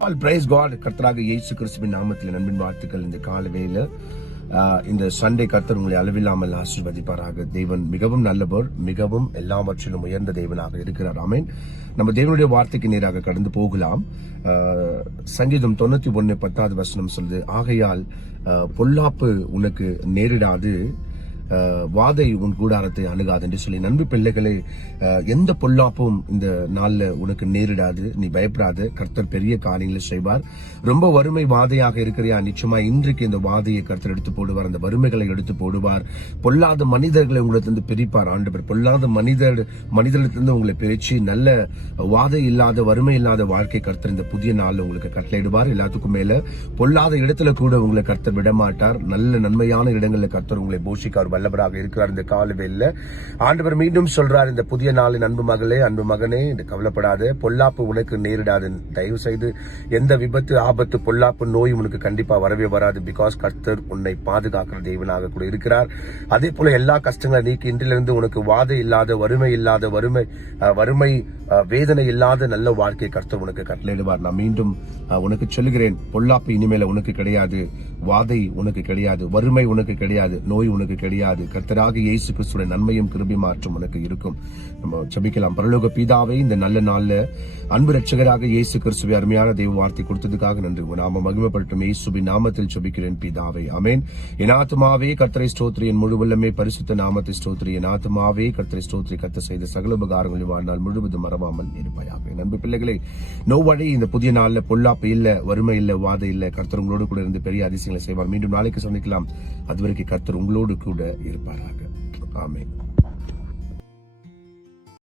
Price God. கர்த்தராக இயேசு கிறிஸ்துவின் நாமத்தில் நண்பின் வாழ்த்துக்கள். இந்த காலவேளை இந்த சண்டே கர்த்தர் உங்களை அளவில்லாமல் ஆசீர்வதிப்பாராக. தேவன் மிகவும் நல்லவர், மிகவும் எல்லாவற்றிலும் உயர்ந்த தேவனாக இருக்கிறார். ஆமென். நம்ம தேவனுடைய வார்த்தைக்கு நேராக கடந்து போகலாம். சங்கீதம் 91:10 சொல்லுது, ஆகையால் பொல்லாப்பு உனக்கு நேரிடாது, வாதை உன் கூடாரத்தை அணுகாது என்று சொல்லி. நண்பு பிள்ளைகளே, எந்த பொல்லாப்பும் இந்த நாள்ல உனக்கு நேரிடாது, நீ பயப்படாத. கர்த்தர் பெரிய காரியங்களை செய்வார். ரொம்ப வறுமை வாதையாக இருக்கிறியா, நிச்சயமா இன்றைக்கு இந்த வாதையை கர்த்தர் எடுத்து போடுவார், அந்த வறுமைகளை எடுத்து போடுவார். பொல்லாத மனிதர்களை உங்களிடத்திலிருந்து பிரிப்பார் ஆண்டவர். பொல்லாத மனிதர்களிடத்திலிருந்து உங்களை பிரிச்சு நல்ல வாதை இல்லாத, வறுமை இல்லாத வாழ்க்கை கர்த்தர் இந்த புதிய நாள்ல உங்களுக்கு கட்டளையிடுவார். எல்லாத்துக்கும் மேல பொல்லாத இடத்துல கூட உங்களை கர்த்தர் விடமாட்டார். நல்ல நன்மையான இடங்களில் கர்த்தர் உங்களை போஷிக்கார், வல்லவராக இருக்கிறார். இந்த காலவேளையில ஆண்டவர் மீண்டும் சொல்றார், இந்த புதிய நாளின் அன்பு மகளே, அன்பு மகனே, கவலைப்படாத, பொல்லாப்பு உனக்கு நேரிடாது. தயவு செய்து எந்த விபத்து, ஆபத்து, பொல்லாப்பு, நோய் உனக்கு கண்டிப்பா வரவே வராது. பிகாஸ் கர்த்தர் உன்னை பாதுகாக்கிற தேவனாக கூட இருக்கிறார். அதே போல எல்லா கஷ்டங்களை நீக்கி இன்றிலிருந்து உனக்கு வாதை இல்லாத, வறுமை இல்லாத, வறுமை வேதனை இல்லாத நல்ல வாழ்க்கை கர்த்தர் உனக்கு கட்டளையிடுவார். நான் மீண்டும் உனக்கு சொல்லுகிறேன், பொல்லாப்பு இனிமேல உனக்கு கிடையாது, வாதை உனக்கு கிடையாது, வறுமை உனக்கு கிடையாது, நோய் உனக்கு கிடையாது. கர்த்தராக இயேசு கிறிஸ்துவின் நன்மையும் கிருபை மாற்றம் உனக்கு இருக்கும். நம்ம ஜெபிக்கலாம். பரலோக பிதாவே, இந்த நல்ல நாள்ல அன்பு ரட்சகராக இயேசு கிறிஸ்துவை அருமையான தெய்வ வார்த்தை கொடுத்ததுக்காக நன்றி. நாம மகிமைப்படட்டும். இயேசுவின் நாமத்தில் ஜெபிக்கிறேன் பிதாவே, ஆமென். என் ஆத்துமாவே கர்த்தரை ஸ்தோத்திரி, என் முழு உள்ளமே பரிசுத்த நாமத்தை ஸ்தோத்திரி. என் ஆத்துமாவே கர்த்தரை ஸ்தோத்திரி, கர்த்தர் செய்த சகல உபகாரங்களில் வாழ்நாள் முழுவதும் மறவாமல் இருப்பாயாக. நண்பு பிள்ளைகளே, நோவழி இந்த புதிய நாள்ல பொல்லாப்பு இல்ல, வறுமை இல்ல, வாதை இல்ல. கர்த்தர் உங்களோடு கூட இருந்து பெரிய அதிசயங்களை செய்வார். மீண்டும் நாளைக்கு சந்திக்கலாம். அதுவரைக்கும் கர்த்தர் உங்களோடு கூட இருப்பாராக. ஆமென்.